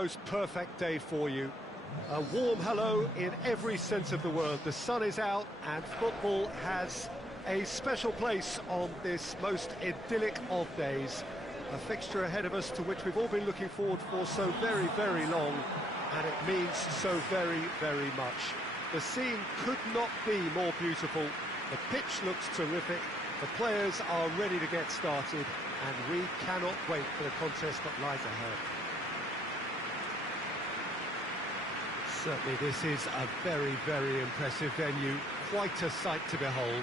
Most perfect day for you. A warm hello in every sense of the word. The sun is out and football has a special place on this most idyllic of days. A fixture ahead of us to which we've all been looking forward for so very, very long, and it means so very, very much. The scene could not be more beautiful. The pitch looks terrific. The players are ready to get started, and we cannot wait for the contest that lies ahead. Certainly this is a very, very impressive venue, quite a sight to behold.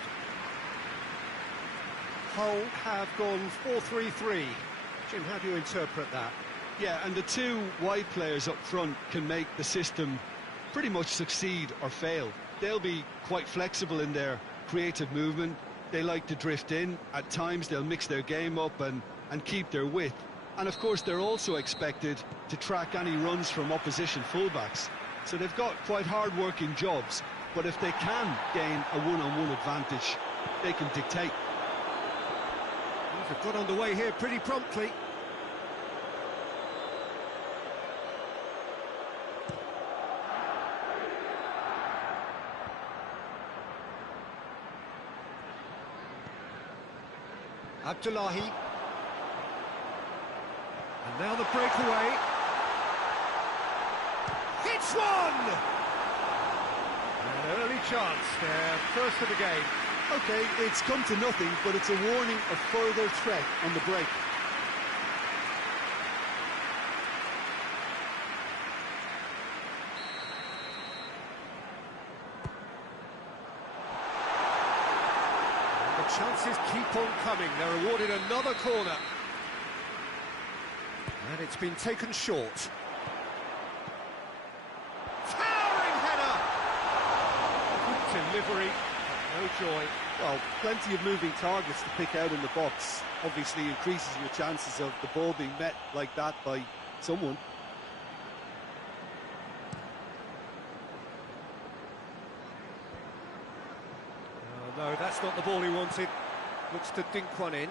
Hull have gone 4-3-3. Jim, how do you interpret that? Yeah, and the two wide players up front can make the system pretty much succeed or fail. They'll be quite flexible in their creative movement. They like to drift in. At times they'll mix their game up and keep their width. And of course they're also expected to track any runs from opposition fullbacks. So they've got quite hard-working jobs, but if they can gain a one-on-one advantage, they can dictate. They've got underway here pretty promptly. Abdullahi. And now the breakaway. Hits one! An early chance there, first of the game. OK, it's come to nothing, but it's a warning of further threat on the break. And the chances keep on coming. They're awarded another corner. And it's been taken short. Delivery, no joy. Well, plenty of moving targets to pick out in the box. Obviously increases your chances of the ball being met like that by someone. No, that's not the ball he wanted. Looks to dink one in.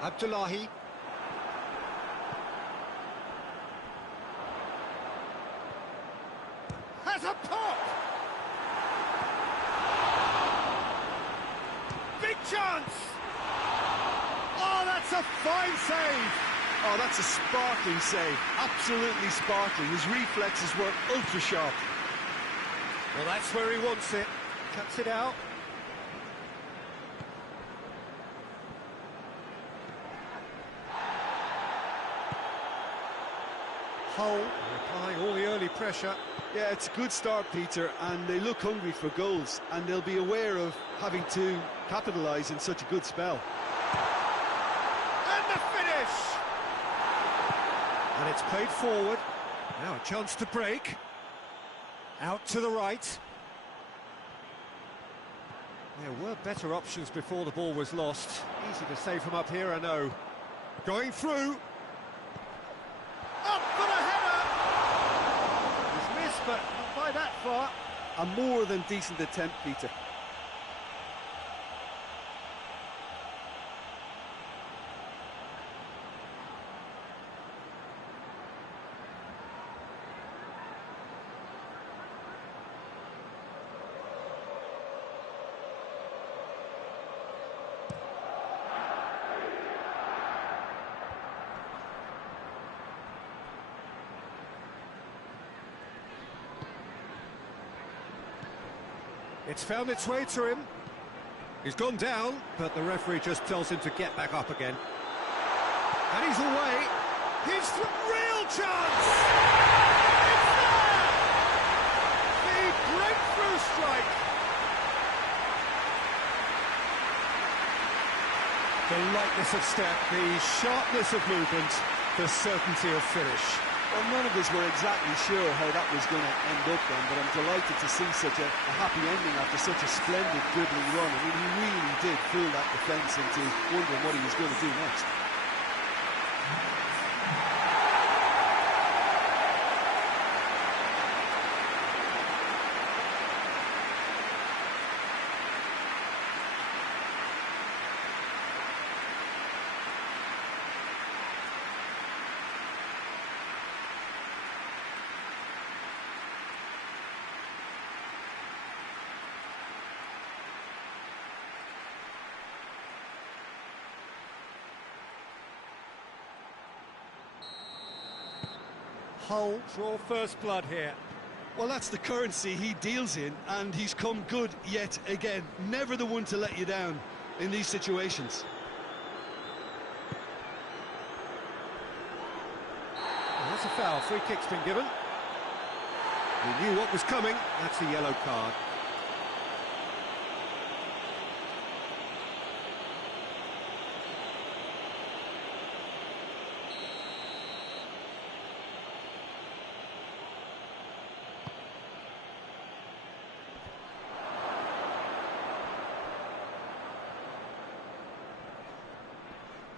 Abdullahi. Has a pop! Big chance! Oh, that's a fine save! Oh, that's a sparkling save. Absolutely sparkling. His reflexes were ultra sharp. Well, that's where he wants it. Cuts it out. Hull applying all the early pressure. Yeah, it's a good start, Peter, and they look hungry for goals, and they'll be aware of having to capitalise in such a good spell. And the finish! And it's played forward. Now a chance to break. Out to the right. There were better options before the ball was lost. Easy to save from up here, I know. Going through. Up for the header! He's missed, but not by that far. A more than decent attempt, Peter. It's found its way to him. He's gone down, but the referee just tells him to get back up again. And he's away. His real chance! It's there! The breakthrough strike! The lightness of step, the sharpness of movement, the certainty of finish. Well, none of us were exactly sure how that was going to end up then, but I'm delighted to see such a happy ending after such a splendid dribbling run. I mean, he really did fool that defence into wondering what he was going to do next. Hull draw first blood here. Well, that's the currency he deals in, and he's come good yet again. Never the one to let you down in these situations. Well, that's a foul. Free kick's been given. He knew what was coming. That's a yellow card.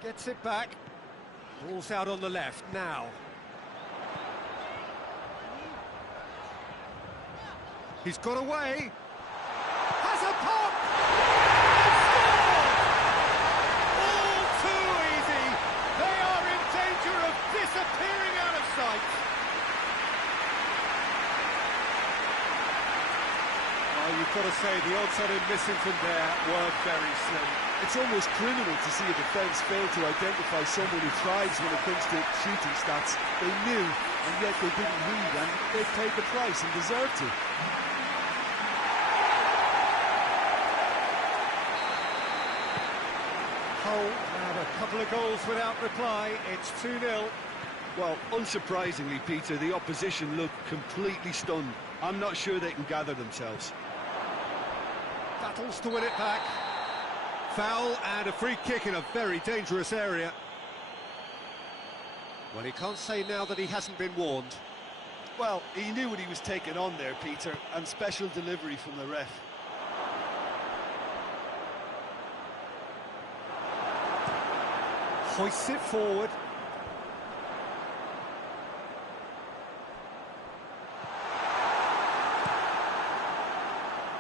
Gets it back. Ball's out on the left now. He's got away. Has a pop! All too easy. They are in danger of disappearing out of sight. Well, you've got to say the odds on him missing from there were very slim. It's almost criminal to see a defence fail to identify someone who thrives when it comes to shooting stats. They knew, and yet they didn't read, and they've paid the price and deserve to. Hull had a couple of goals without reply. It's 2-0. Well, unsurprisingly, Peter, the opposition look completely stunned. I'm not sure they can gather themselves. Battles to win it back. Foul and a free kick in a very dangerous area. Well, he can't say now that he hasn't been warned. Well, he knew what he was taking on there, Peter, and special delivery from the ref. Hoists it forward.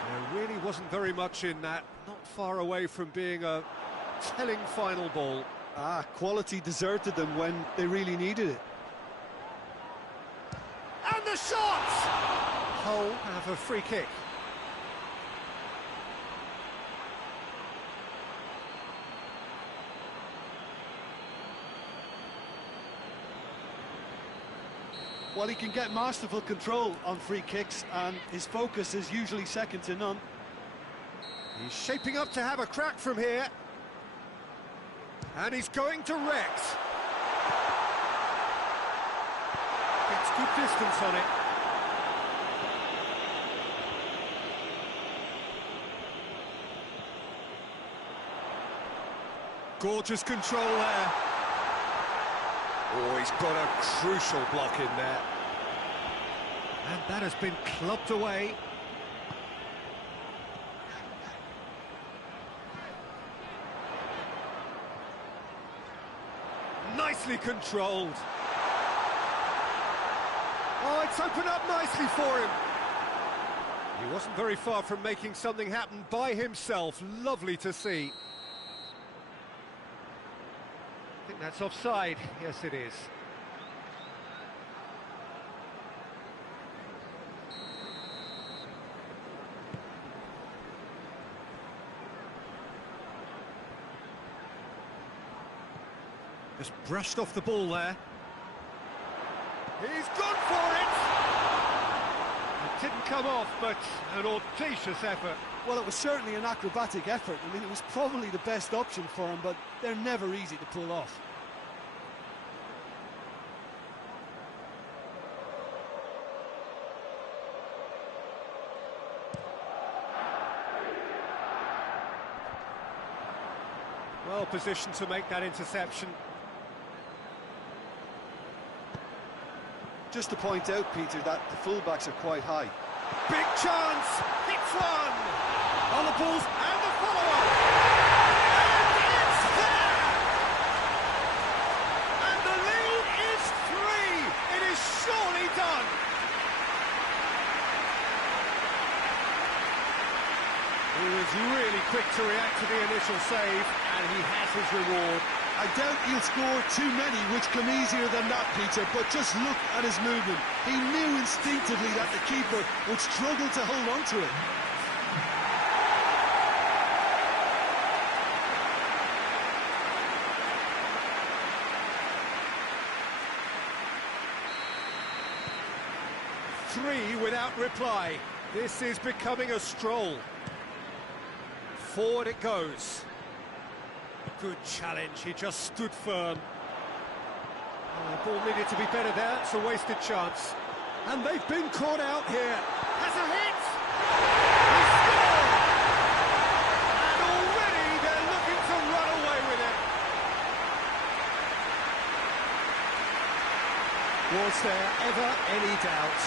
There really wasn't very much in that. Not far away from being a telling final ball. Quality deserted them when they really needed it. And the shot! Hull have a free kick. Well, he can get masterful control on free kicks, and his focus is usually second to none. He's shaping up to have a crack from here. And he's going direct. Gets good distance on it. Gorgeous control there. Oh, he's got a crucial block in there. And that has been clubbed away. Nicely controlled. Oh, it's opened up nicely for him. He wasn't very far from making something happen by himself. Lovely to see. I think that's offside. Yes, it is. Just brushed off the ball there. He's gone for it! It didn't come off, but an audacious effort. Well, it was certainly an acrobatic effort. I mean, it was probably the best option for him, but they're never easy to pull off. Well positioned to make that interception. Just to point out, Peter, that the fullbacks are quite high. Big chance! Hits one! On the balls and the follow-up! And it's there! And the lead is 3! It is surely done! He was really quick to react to the initial save, and he has his reward. I doubt he'll score too many which come easier than that, Peter, but just look at his movement. He knew instinctively that the keeper would struggle to hold on to it. 3 without reply. This is becoming a stroll. Forward it goes. Good challenge, he just stood firm. The ball needed to be better there, it's a wasted chance. And they've been caught out here. Has a hit! He scored! And already they're looking to run away with it. Was there ever any doubt?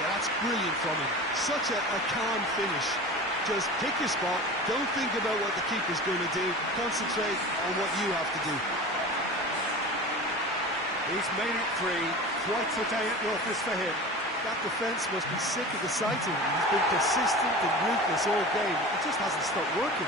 Yeah, that's brilliant from him. Such a calm finish. Just pick your spot, don't think about what the keeper's going to do, concentrate on what you have to do. He's made it 3, quite a day at the office for him. That defence must be sick of the sight of him. He's been persistent and ruthless all game, it just hasn't stopped working.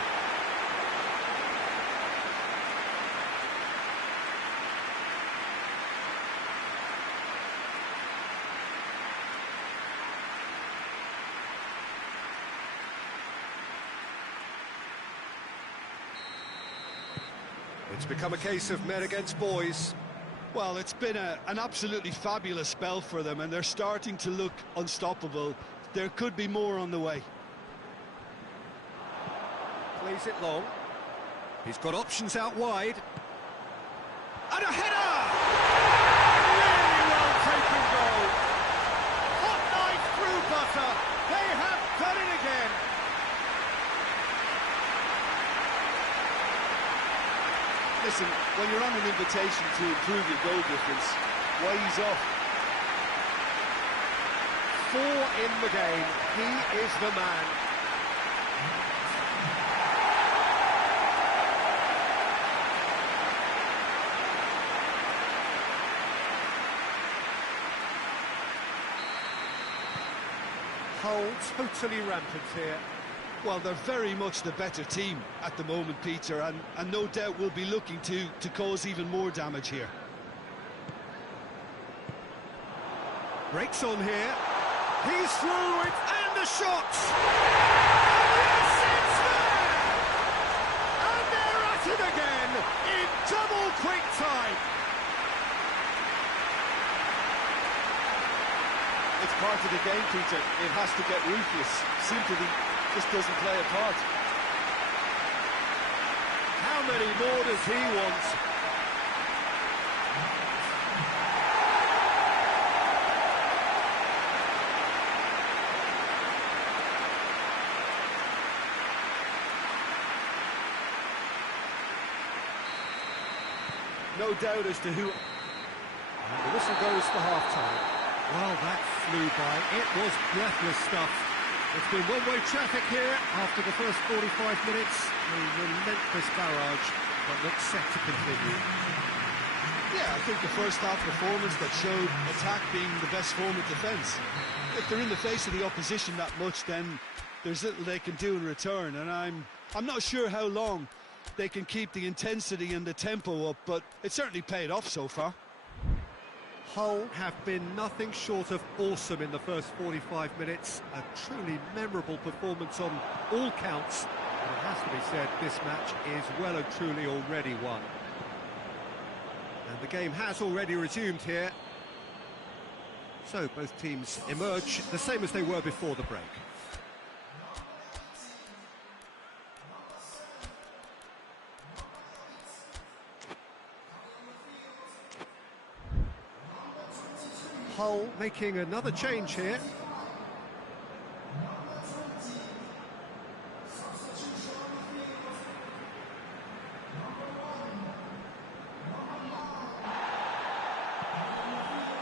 It's become a case of men against boys. Well, it's been an absolutely fabulous spell for them, and they're starting to look unstoppable. There could be more on the way. Plays it long. He's got options out wide. And a header! Really well taken goal. Hot knife through butter. They have done it again. Listen, when you're on an invitation to improve your goal difference, why he's off? 4 in the game. He is the man. Hull totally rampant here. Well, they're very much the better team at the moment, Peter, and no doubt will be looking to cause even more damage here. Breaks on here. He's through it, and the shot! And yes, it's there! And they're at it again, in double quick time. It's part of the game, Peter. It has to get ruthless. Sympathy just doesn't play a part. How many more does he want? No doubt as to who... And the whistle goes for half-time. Well, that flew by. It was breathless stuff. It's been one-way traffic here after the first 45 minutes. A relentless barrage, but looks set to continue. Yeah, I think the first half performance that showed attack being the best form of defence. If they're in the face of the opposition that much, then there's little they can do in return, and I'm not sure how long they can keep the intensity and the tempo up, but it certainly paid off so far. Hull have been nothing short of awesome in the first 45 minutes. A truly memorable performance on all counts. And it has to be said, this match is well and truly already won. And the game has already resumed here. So both teams emerge the same as they were before the break. Hull making another change here.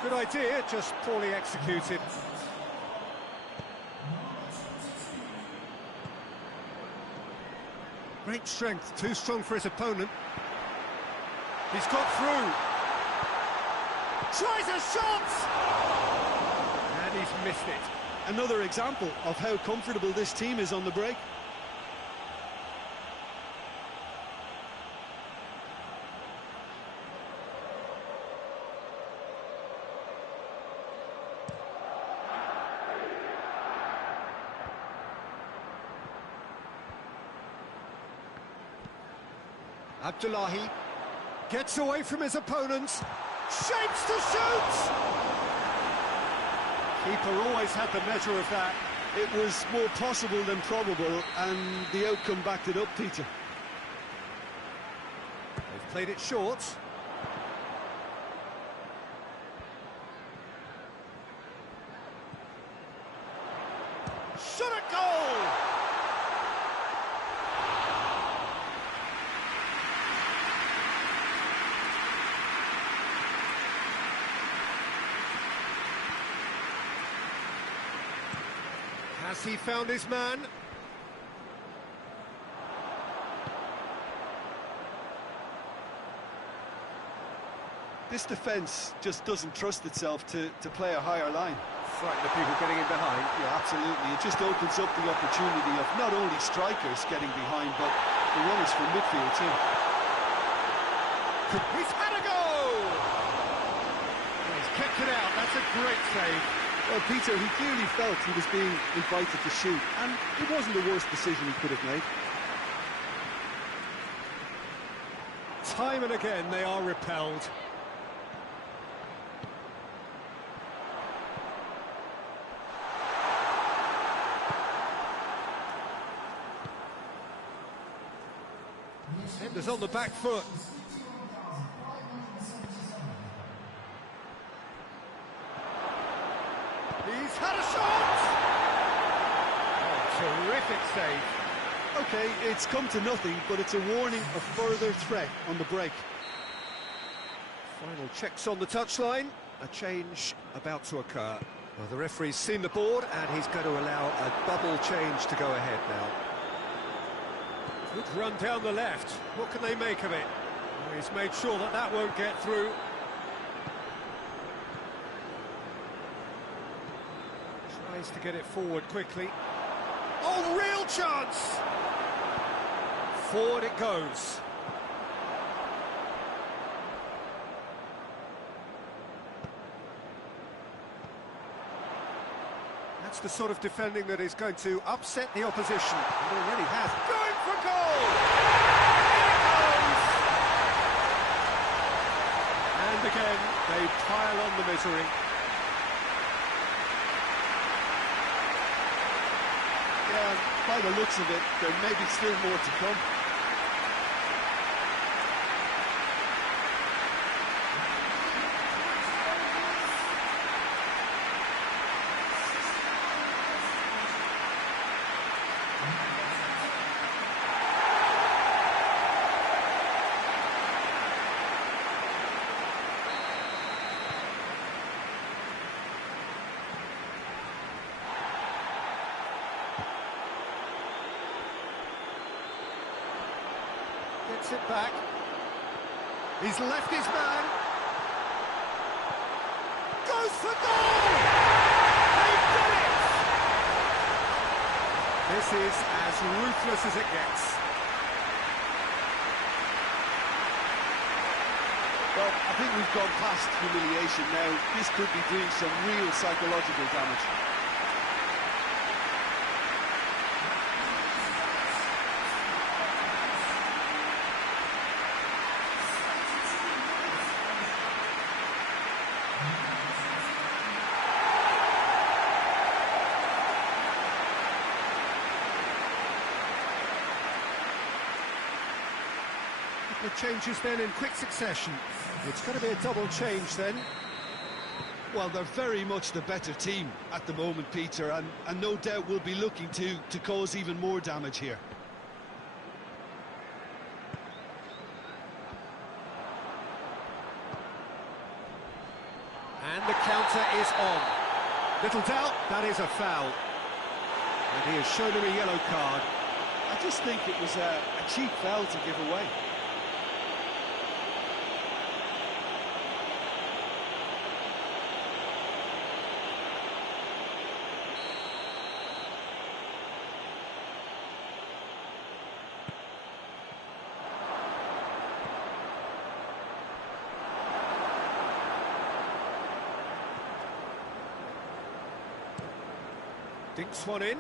Good idea, just poorly executed. Great strength, too strong for his opponent. He's got through. Tries a shot! And he's missed it. Another example of how comfortable this team is on the break. Abdullahi gets away from his opponents. Shapes to shoot! Keeper always had the measure of that. It was more possible than probable, and the outcome backed it up, Peter. They've played it short. Shot a goal! Has he found his man? This defence just doesn't trust itself to play a higher line. Frighten the people getting in behind. Yeah, absolutely. It just opens up the opportunity of not only strikers getting behind, but the runners from midfield too. He's had a goal! He's kept it out. That's a great save. Well, Peter, he clearly felt he was being invited to shoot, and it wasn't the worst decision he could have made. Time and again they are repelled. Defenders on the back foot. He's had a shot! Oh, terrific save. Okay, it's come to nothing, but it's a warning of further threat on the break. Final checks on the touchline. A change about to occur. Well, the referee's seen the board, and he's going to allow a double change to go ahead now. Good run down the left. What can they make of it? Well, he's made sure that that won't get through. Tries to get it forward quickly. Oh, real chance! Forward it goes. That's the sort of defending that is going to upset the opposition. It already has. Going for goal! Here it goes! And again, they pile on the misery. Yeah, by the looks of it, there may be still more to come. Gets it back. He's left his man. Goes for goal! They've done it! This is as ruthless as it gets. Well, I think we've gone past humiliation now. This could be doing some real psychological damage. The changes then in quick succession. It's going to be a double change then. Well, they're very much the better team at the moment, Peter, and no doubt will be looking to cause even more damage here. And the counter is on. Little doubt, that is a foul. And he has shown him a yellow card. I just think it was a cheap foul to give away. Dinks one in.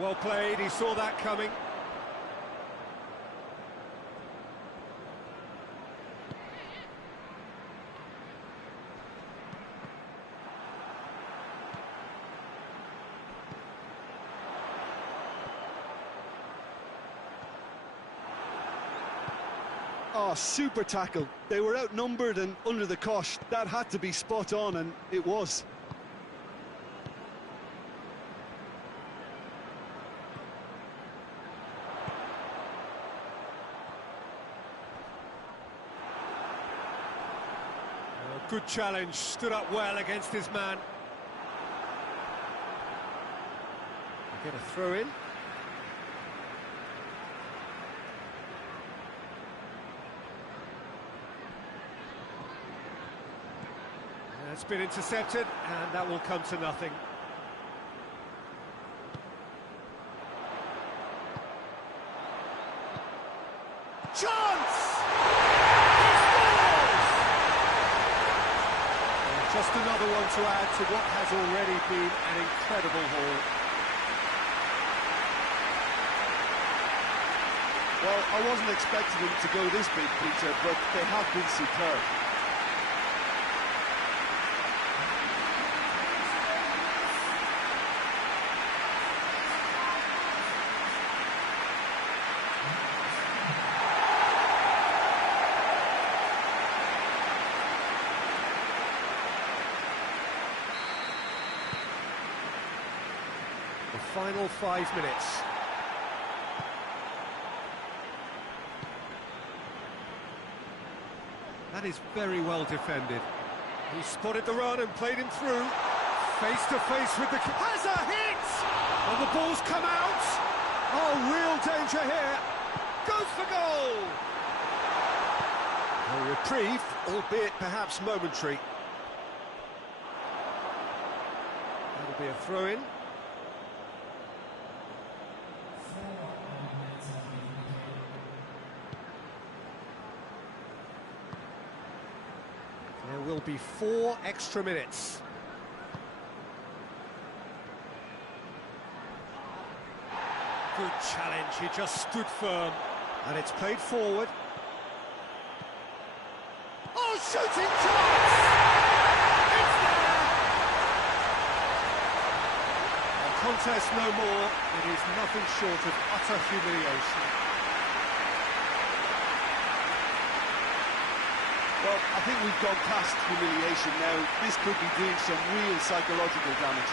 Well played, he saw that coming. Oh, super tackle. They were outnumbered and under the cosh. That had to be spot on, and it was. Good challenge, stood up well against his man. Get a throw in. It's been intercepted, and that will come to nothing. Chance! Just another one to add to what has already been an incredible haul. Well, I wasn't expecting them to go this big, Peter, but they have been superb. The final 5 minutes. That is very well defended. He spotted the run and played him through. Face to face with the... Has a hit! And the ball's come out! Oh, real danger here. Goes for goal! A reprieve, albeit perhaps momentary. That'll be a throw-in. There will be 4 extra minutes. Good challenge, he just stood firm. And it's played forward. Oh, shooting chance! It's there! A contest no more. It is nothing short of utter humiliation. Well, I think we've gone past humiliation now. This could be doing some real psychological damage.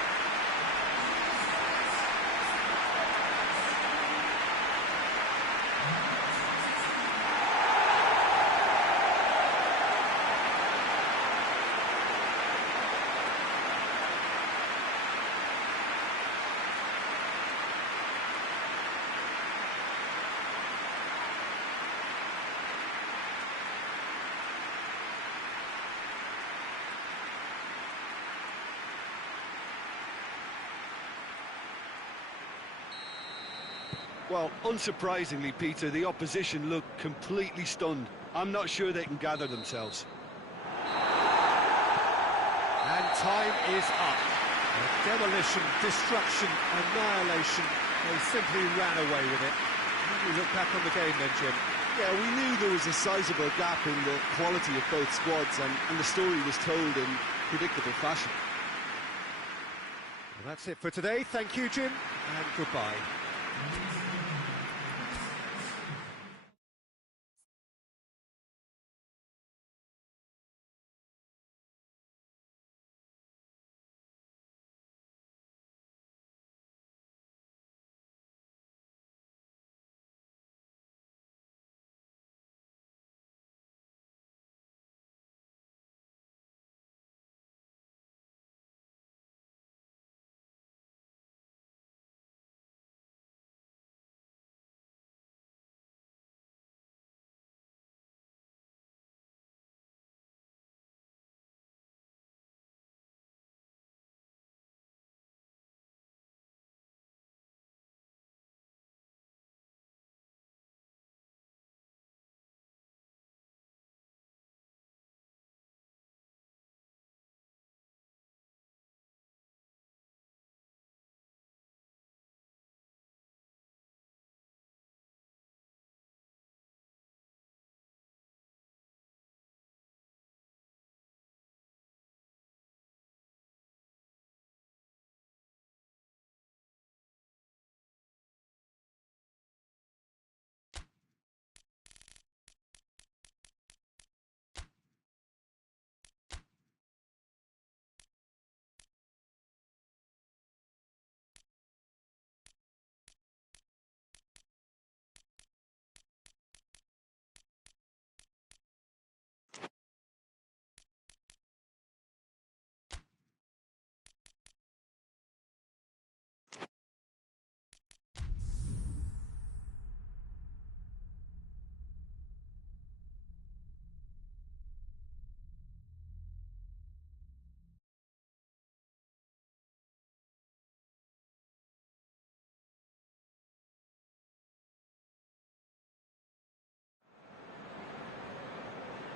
Well, unsurprisingly, Peter, the opposition look completely stunned. I'm not sure they can gather themselves. And time is up. Demolition, destruction, annihilation. They simply ran away with it. How do you look back on the game then, Jim? Yeah, we knew there was a sizable gap in the quality of both squads, and the story was told in predictable fashion. Well, that's it for today. Thank you, Jim, and goodbye.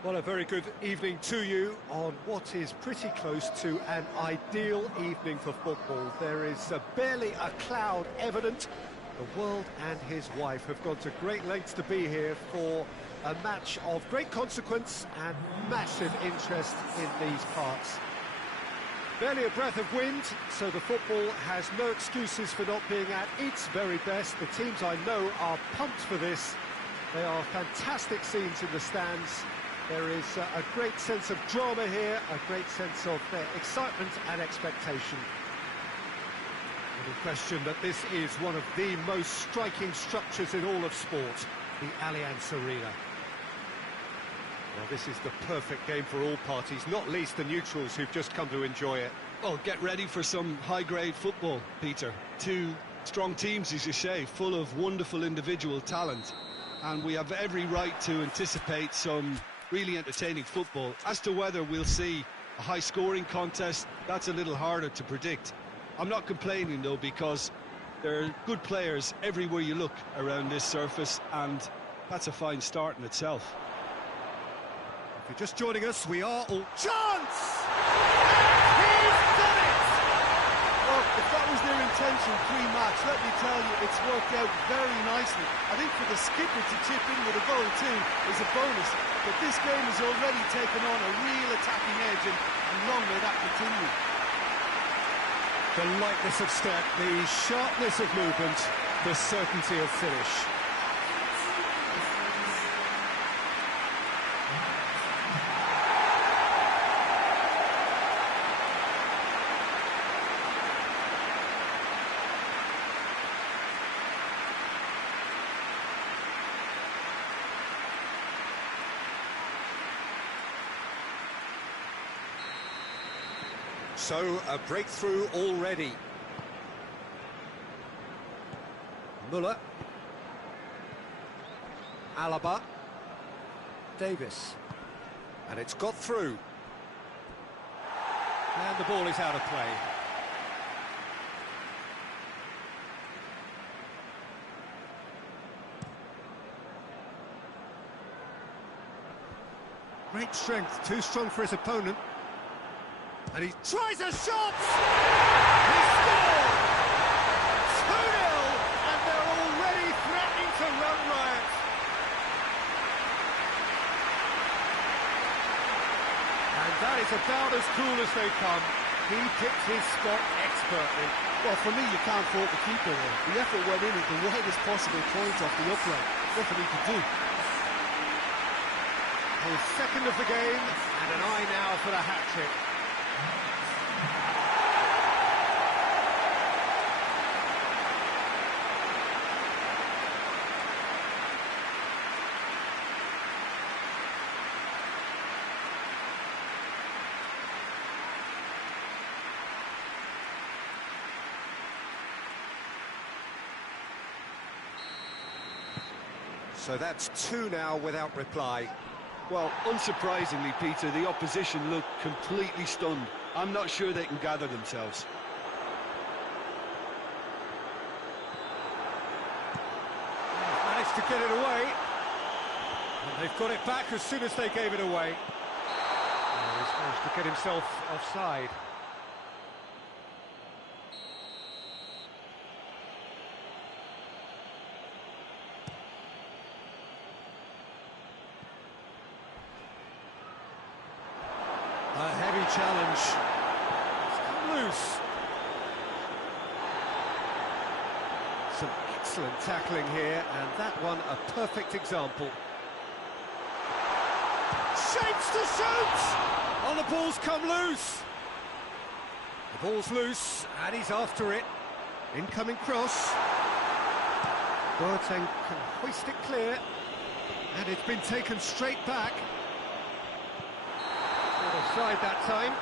Well, a very good evening to you on what is pretty close to an ideal evening for football. There is barely a cloud evident. The world and his wife have gone to great lengths to be here for a match of great consequence and massive interest in these parts. Barely a breath of wind, so the football has no excuses for not being at its very best. The teams I know are pumped for this. They are fantastic scenes in the stands. There is a great sense of drama here, a great sense of excitement and expectation. No question that this is one of the most striking structures in all of sport, the Allianz Arena. Well, this is the perfect game for all parties, not least the neutrals who've just come to enjoy it. Oh, get ready for some high-grade football, Peter. Two strong teams, as you say, full of wonderful individual talent. And we have every right to anticipate some really entertaining football. As to whether we'll see a high-scoring contest, that's a little harder to predict. I'm not complaining, though, because there are good players everywhere you look around this surface, and that's a fine start in itself. If you're just joining us, we are all... Chance! He's done it! Well, if that was their intention pre-match, let me tell you, it's worked out very nicely. I think for the skipper to chip in with a goal too is a bonus, but this game has already taken on a real attacking edge, and long may that continue. The lightness of step, the sharpness of movement, the certainty of finish. So, a breakthrough already. Müller. Alaba. Davis. And it's got through. And the ball is out of play. Great strength, too strong for his opponent. And he tries a shot! He scored! 2-0, and they're already threatening to run riot. And that is about as cool as they come. He picked his spot expertly. Well, for me, you can't fault the keeper there. The effort went in at the widest possible point off the upright. Nothing he could do. His second of the game, and an eye now for the hat-trick. So that's two now without reply. Well, unsurprisingly, Peter, the opposition look completely stunned. I'm not sure they can gather themselves. He's managed to get it away. And they've got it back as soon as they gave it away. Oh, he's managed to get himself offside. A heavy challenge. It's come loose. Some excellent tackling here, and that one a perfect example. Shapes to shoot! Oh, the ball's come loose. The ball's loose, and he's after it. Incoming cross. Boateng can hoist it clear, and it's been taken straight back. Offside that time.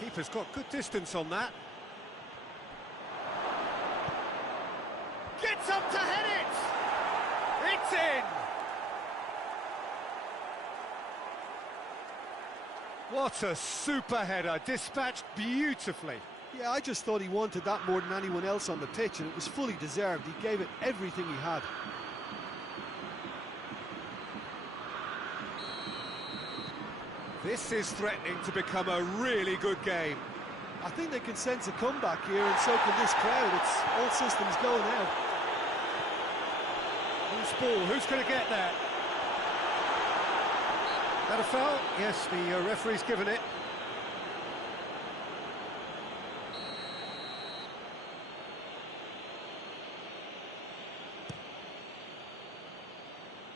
Keeper's got good distance on that. Gets up to head it! It's in! What a super header, dispatched beautifully. Yeah, I just thought he wanted that more than anyone else on the pitch, and it was fully deserved. He gave it everything he had. This is threatening to become a really good game. I think they can sense a comeback here, and so can this crowd. It's all systems go now. Who's ball? Who's going to get that? That a foul? Yes, the referee's given it.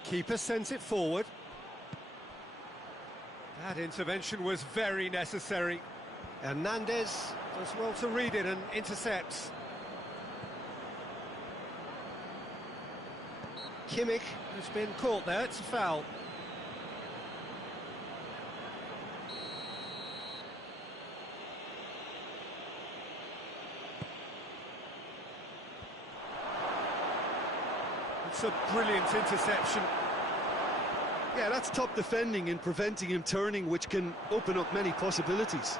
Keeper sends it forward. That intervention was very necessary. Hernandez does well to read it and intercepts. Kimmich has been caught there, it's a foul. It's a brilliant interception. Yeah, that's top defending and preventing him turning, which can open up many possibilities.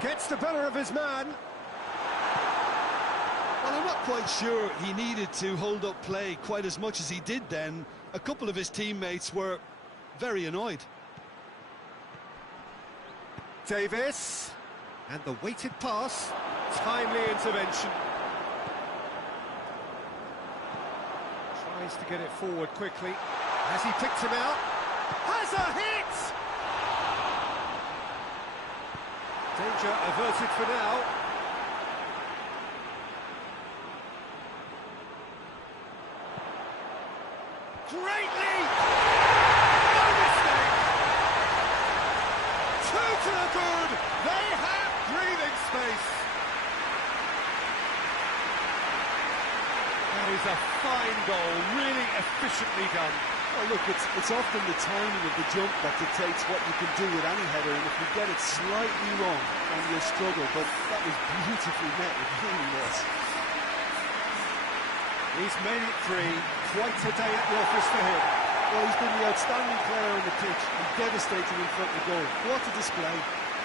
Gets the better of his man. Well, I'm not quite sure he needed to hold up play quite as much as he did then. A couple of his teammates were very annoyed. Davis, and the weighted pass, timely intervention. Tries to get it forward quickly. Has he picked him out? Has a hit! Danger averted for now. Great lead! No mistake! Two to the good! They have breathing space! That is a fine goal, really efficiently done. Well, look, it's often the timing of the jump that dictates what you can do with any header, and if you get it slightly wrong, then you'll struggle, but that was beautifully met, it really was. He's made it three, quite a day at the office for him. Well, he's been the outstanding player on the pitch and devastating in front of goal. What a display,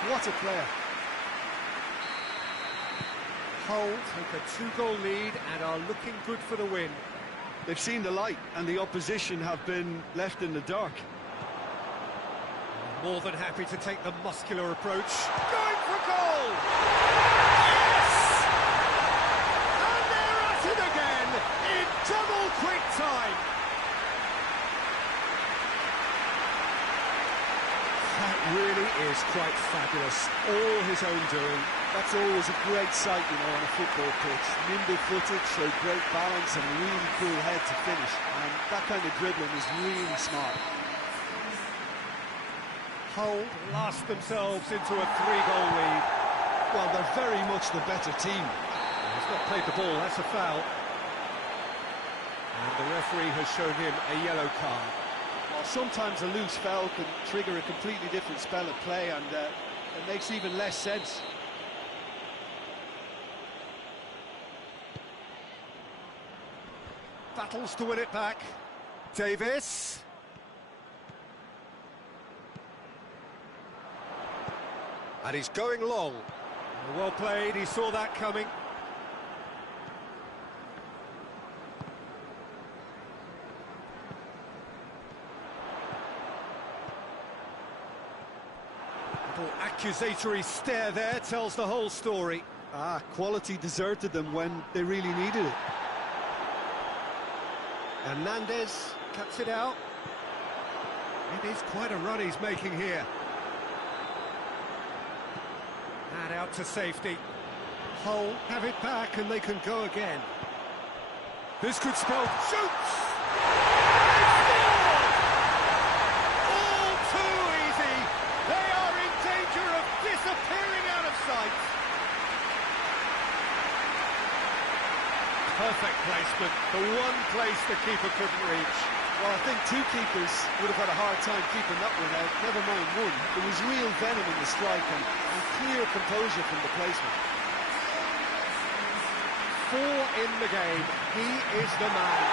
what a player. Hull take a two-goal lead and are looking good for the win. They've seen the light and the opposition have been left in the dark. More than happy to take the muscular approach. Going for goal! Yes! And they're at it again in double quick time. That really is quite fabulous. All his own doing. That's always a great sight, you know, on a football pitch. Nimble-footed, showed great balance and a really cool head to finish. And that kind of dribbling is really smart. Hull last themselves into a three-goal lead. Well, they're very much the better team. He's not played the ball, that's a foul. And the referee has shown him a yellow card. Well, sometimes a loose foul can trigger a completely different spell of play, and it makes even less sense. Battles to win it back. Davis. And he's going long. Well played, he saw that coming. Little accusatory stare there tells the whole story. Quality deserted them when they really needed it. Hernandez cuts it out. It is quite a run he's making here. And out to safety. Hull have it back and they can go again. This could spell shoots! All too easy! They are in danger of disappearing out of sight! Perfect placement, the one place the keeper couldn't reach. Well, I think two keepers would have had a hard time keeping that one out, never mind one. There was real venom in the strike and clear composure from the placement. 4 in the game, he is the man.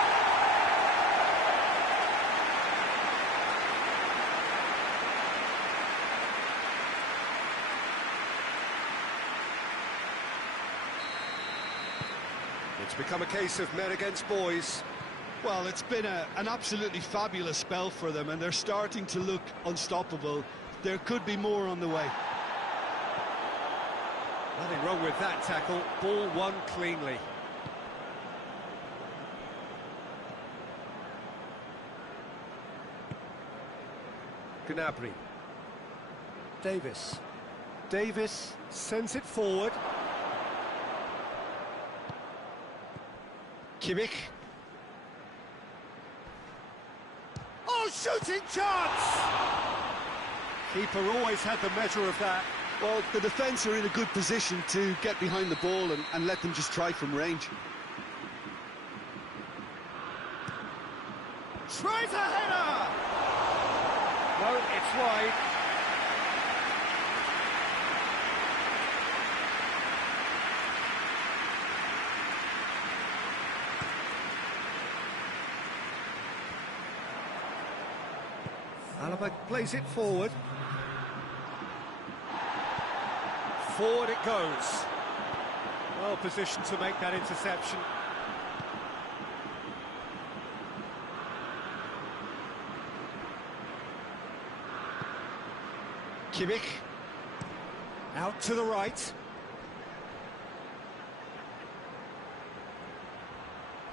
It's become a case of men against boys. Well, it's been an absolutely fabulous spell for them, and they're starting to look unstoppable. There could be more on the way. Nothing wrong with that tackle. Ball won cleanly. Gnabry. Davis. Davis sends it forward. Kimmich. Oh, shooting chance! Keeper always had the measure of that. Well, the defence are in a good position to get behind the ball and let them just try from range. Tries a header! No, it's wide. Alaba plays it forward. Forward it goes. Well positioned to make that interception. Kimmich. Out to the right.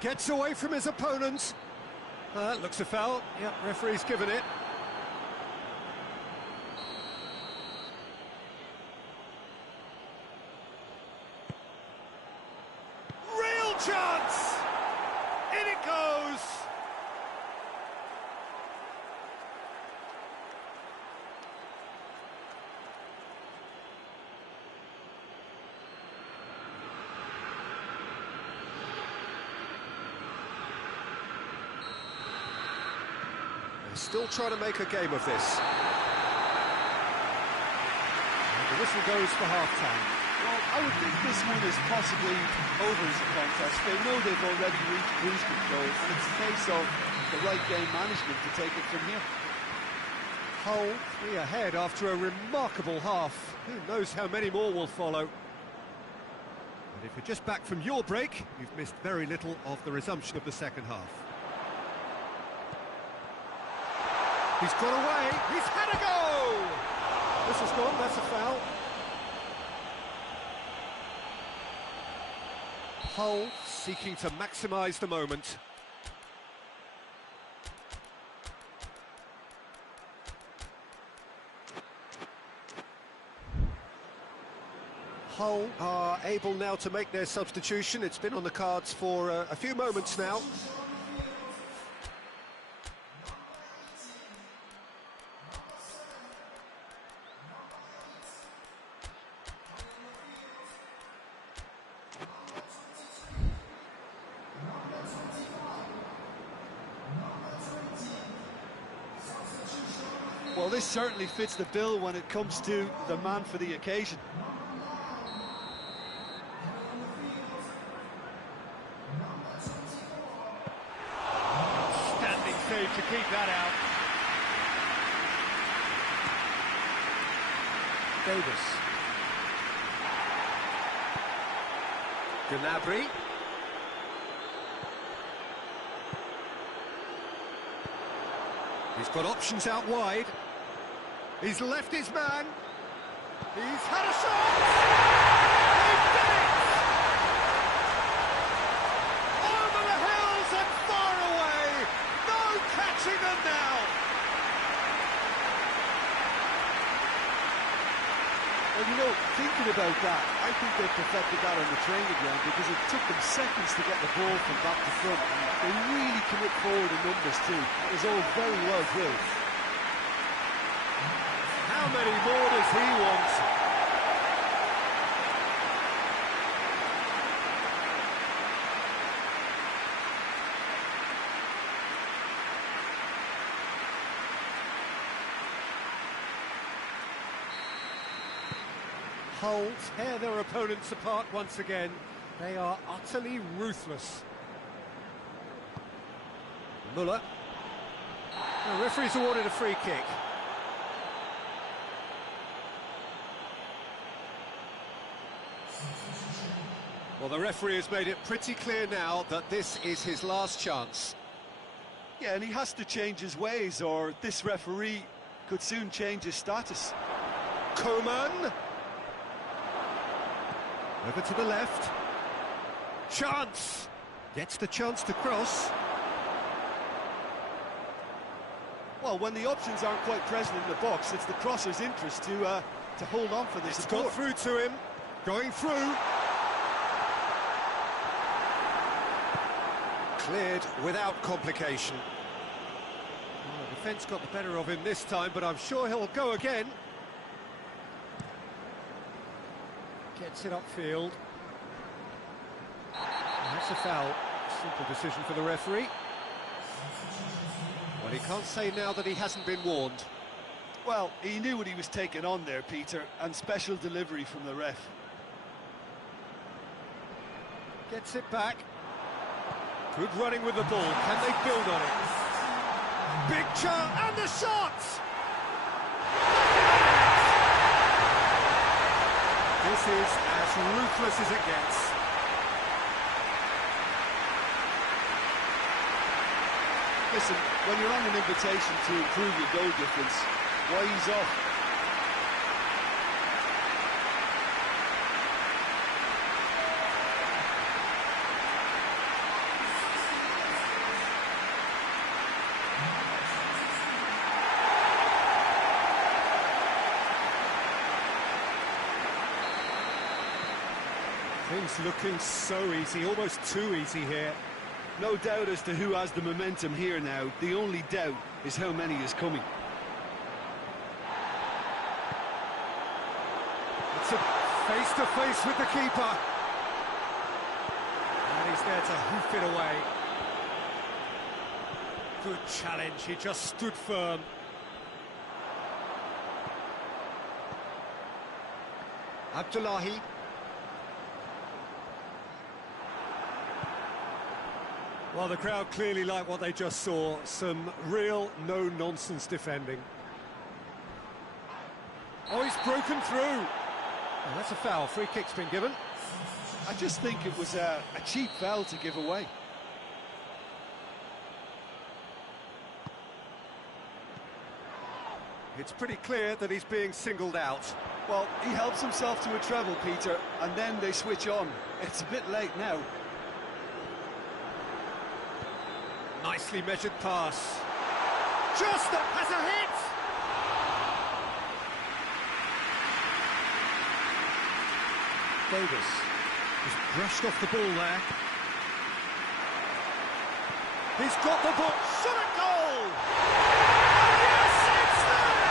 Gets away from his opponent. Looks a foul. Yep, referee's given it. Real chance! In it goes! Still trying to make a game of this. And the whistle goes for half-time. Well, I would think this one is possibly over as a contest. They know they've already reached cruise control, and it's a case of the right game management to take it from here. Hull 3 ahead after a remarkable half. Who knows how many more will follow. And if you're just back from your break, you've missed very little of the resumption of the second half. He's got away, he's had a go! This has gone, that's a foul. Hull seeking to maximise the moment. Hull are able now to make their substitution. It's been on the cards for a few moments now. Well, this certainly fits the bill when it comes to the man for the occasion. Standing save to keep that out. Davis. Gnabry. He's got options out wide. He's left his man. He's had a shot! They've done it! Over the hills and far away! No catching them now! Well, you know, thinking about that, I think they perfected that on the training ground because it took them seconds to get the ball from back to front. And they really commit forward in numbers too. It was all very well drilled. How many more does he want? Hull tear their opponents apart once again. They are utterly ruthless. Muller. The referee's awarded a free kick. Well, the referee has made it pretty clear now that this is his last chance. Yeah, and he has to change his ways, or this referee could soon change his status. Coman. Over to the left. Chance. Gets the chance to cross. Well, when the options aren't quite present in the box, it's the crosser's interest to hold on for this. It's got through to him. Going through. Cleared without complication. Well, the defence got the better of him this time, but I'm sure he'll go again. Gets it upfield. That's a foul. Simple decision for the referee. Well, he can't say now that he hasn't been warned. Well, he knew what he was taking on there, Peter, and special delivery from the ref. Gets it back. Good running with the ball. Can they build on it? Big chance, and the shot! This is as ruthless as it gets. Listen, when you're on an invitation to improve your goal difference, why ease off? Things looking so easy, almost too easy here. No doubt as to who has the momentum here now. The only doubt is how many is coming. It's a face-to-face with the keeper. And he's there to hoof it away. Good challenge, he just stood firm. Abdullahi. Well, the crowd clearly like what they just saw. Some real no-nonsense defending. Oh, he's broken through. Oh, that's a foul. Free kick's been given. I just think it was a cheap foul to give away. It's pretty clear that he's being singled out. Well, he helps himself to a treble, Peter, and then they switch on. It's a bit late now. Nicely measured pass. Just has a hit! Davis just brushed off the ball there. He's got the ball. Shot at goal! And yes, it's there!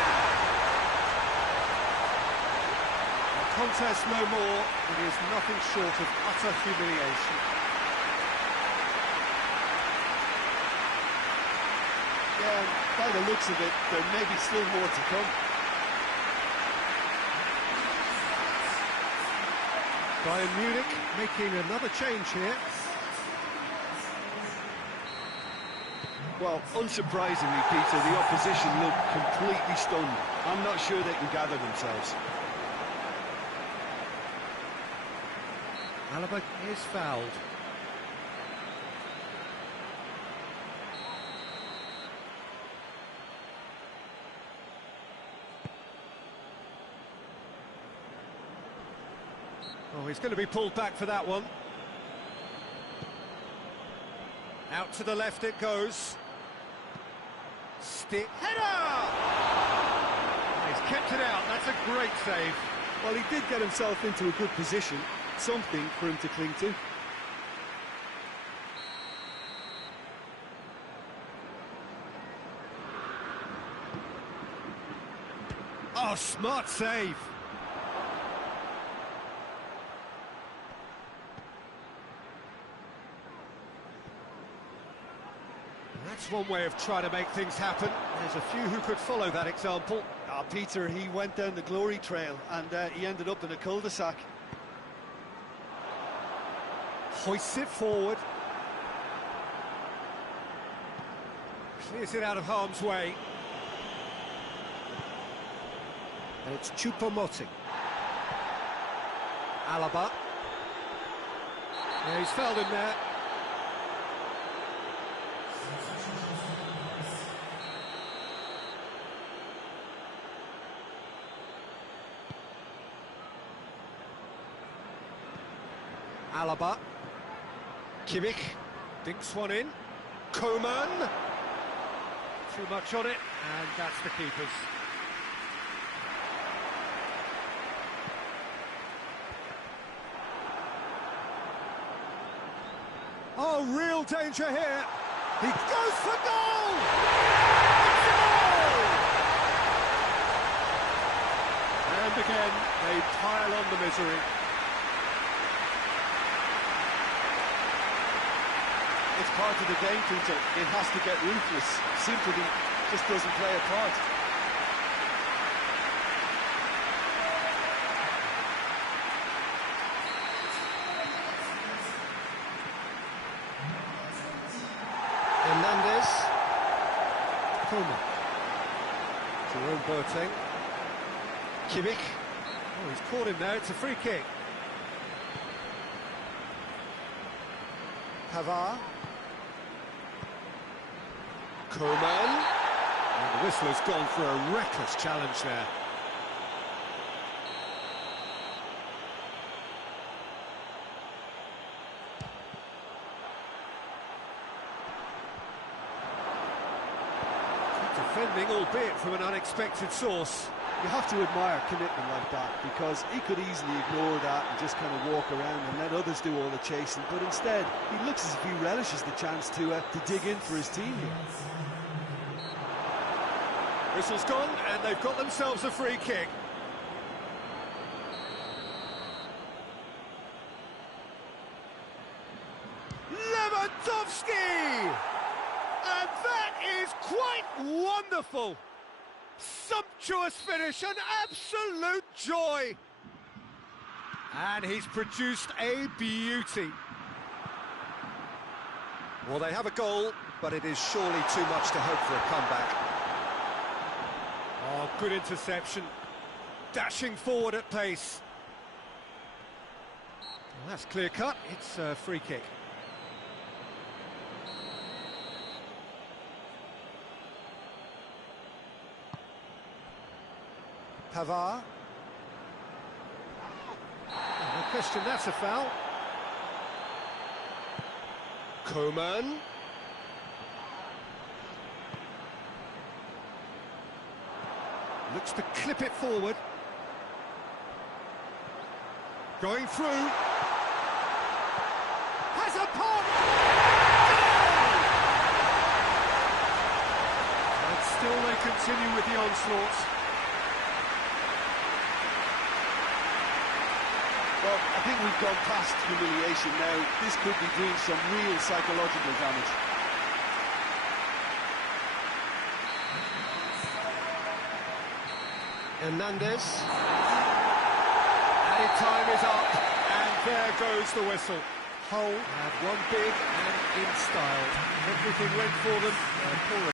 A contest no more. It is nothing short of utter humiliation. Yeah, by the looks of it, there may be still more to come. Bayern Munich making another change here. Well, unsurprisingly, Peter, the opposition look completely stunned. I'm not sure they can gather themselves. Alaba is fouled. Oh, he's going to be pulled back for that one. Out to the left it goes. Stick header! He's kept it out. That's a great save. Well, he did get himself into a good position. Something for him to cling to. Oh, smart save. That's one way of trying to make things happen. There's a few who could follow that example. Peter, he went down the glory trail and he ended up in a cul-de-sac. Hoists it forward. Clears it out of harm's way. And it's Choupo-Moting. Alaba. Yeah, he's fouled him there. Alaba. Kimmich dinks one in. Coman. Too much on it, and that's the keeper's. Oh, real danger here. He goes for goal! It's a goal! And again, they pile on the misery. It's part of the game, Peter. It has to get ruthless. Sympathy just doesn't play a part. Hernandez. Coman. Jerome Boateng. Kimmich. Oh, he's caught him there. It's a free kick. Pavard. Coman. And the whistle has gone for a reckless challenge there. Defending, albeit from an unexpected source. You have to admire commitment like that, because he could easily ignore that and just kind of walk around and let others do all the chasing, but instead he looks as if he relishes the chance to dig in for his team here. Whistle's gone, and they've got themselves a free kick. Lewandowski! And that is quite wonderful! Sumptuous finish, an absolute joy! And he's produced a beauty. Well, they have a goal, but it is surely too much to hope for a comeback. Oh, good interception. Dashing forward at pace. Well, that's clear cut. It's a free kick. Pavard. No question, that's a foul. Coman. Looks to clip it forward. Going through. Has a pop! And still they continue with the onslaughts. Well, I think we've gone past humiliation now. This could be doing some real psychological damage. Hernandez. Added time is up, and there goes the whistle. Hull had one big and in style. Everything went for them.